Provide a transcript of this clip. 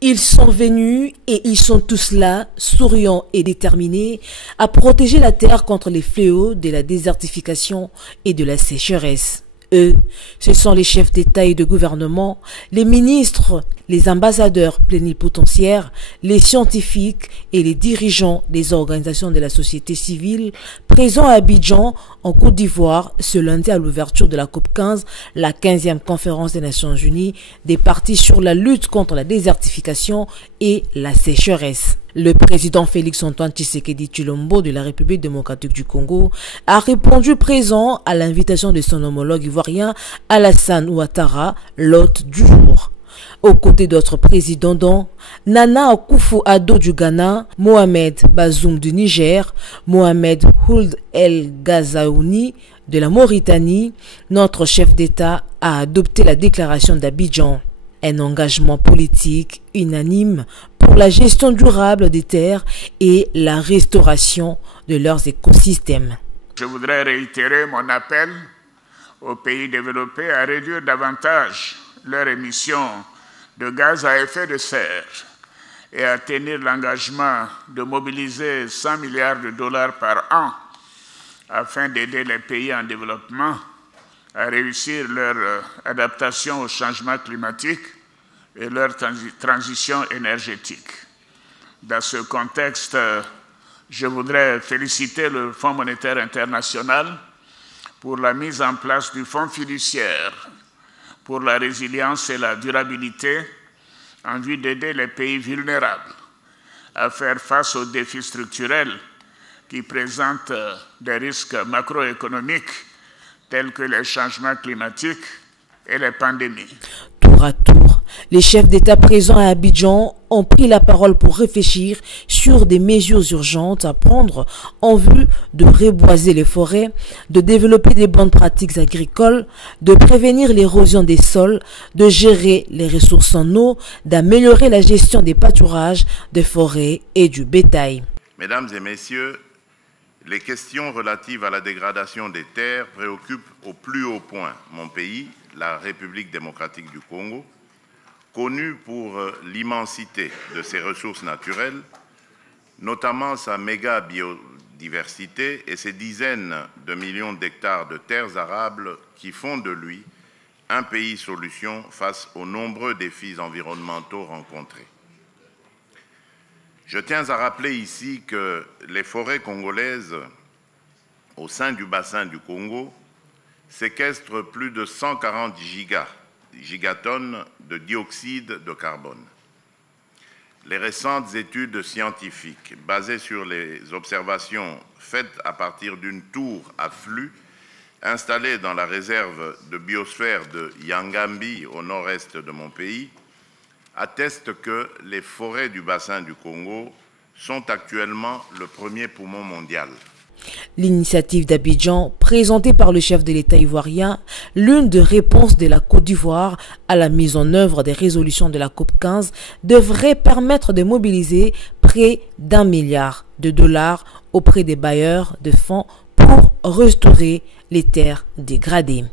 Ils sont venus et ils sont tous là, souriants et déterminés, à protéger la terre contre les fléaux de la désertification et de la sécheresse. Eux, ce sont les chefs d'État et de gouvernement, les ministres, les ambassadeurs plénipotentiaires, les scientifiques et les dirigeants des organisations de la société civile présents à Abidjan, en Côte d'Ivoire, ce lundi à l'ouverture de la COP15, la 15e conférence des Nations Unies des parties sur la lutte contre la désertification et la sécheresse. Le président Félix-Antoine Tshisekedi Tshilombo de la République démocratique du Congo a répondu présent à l'invitation de son homologue ivoirien Alassane Ouattara, l'hôte du jour. Aux côtés d'autres présidents dont Nana Akufo-Addo du Ghana, Mohamed Bazoum du Niger, Mohamed Ould El Ghazouani de la Mauritanie, notre chef d'État a adopté la déclaration d'Abidjan, un engagement politique unanime pour la gestion durable des terres et la restauration de leurs écosystèmes. Je voudrais réitérer mon appel aux pays développés à réduire davantage leurs émissions de gaz à effet de serre et à tenir l'engagement de mobiliser 100 milliards de dollars par an afin d'aider les pays en développement à réussir leur adaptation au changement climatique et leur transition énergétique. Dans ce contexte, je voudrais féliciter le Fonds monétaire international pour la mise en place du Fonds fiduciaire pour la résilience et la durabilité en vue d'aider les pays vulnérables à faire face aux défis structurels qui présentent des risques macroéconomiques tels que les changements climatiques et les pandémies. Tour à tour, les chefs d'État présents à Abidjan ont pris la parole pour réfléchir sur des mesures urgentes à prendre en vue de reboiser les forêts, de développer des bonnes pratiques agricoles, de prévenir l'érosion des sols, de gérer les ressources en eau, d'améliorer la gestion des pâturages, des forêts et du bétail. Mesdames et messieurs, les questions relatives à la dégradation des terres préoccupent au plus haut point mon pays, la République démocratique du Congo, connue pour l'immensité de ses ressources naturelles, notamment sa méga biodiversité et ses dizaines de millions d'hectares de terres arables qui font de lui un pays solution face aux nombreux défis environnementaux rencontrés. Je tiens à rappeler ici que les forêts congolaises au sein du bassin du Congo séquestrent plus de 140 gigatonnes de dioxyde de carbone. Les récentes études scientifiques basées sur les observations faites à partir d'une tour à flux installée dans la réserve de biosphère de Yangambi au nord-est de mon pays attestent que les forêts du bassin du Congo sont actuellement le premier poumon mondial. L'initiative d'Abidjan, présentée par le chef de l'État ivoirien, l'une des réponses de la Côte d'Ivoire à la mise en œuvre des résolutions de la COP15, devrait permettre de mobiliser près d'1 milliard de dollars auprès des bailleurs de fonds pour restaurer les terres dégradées.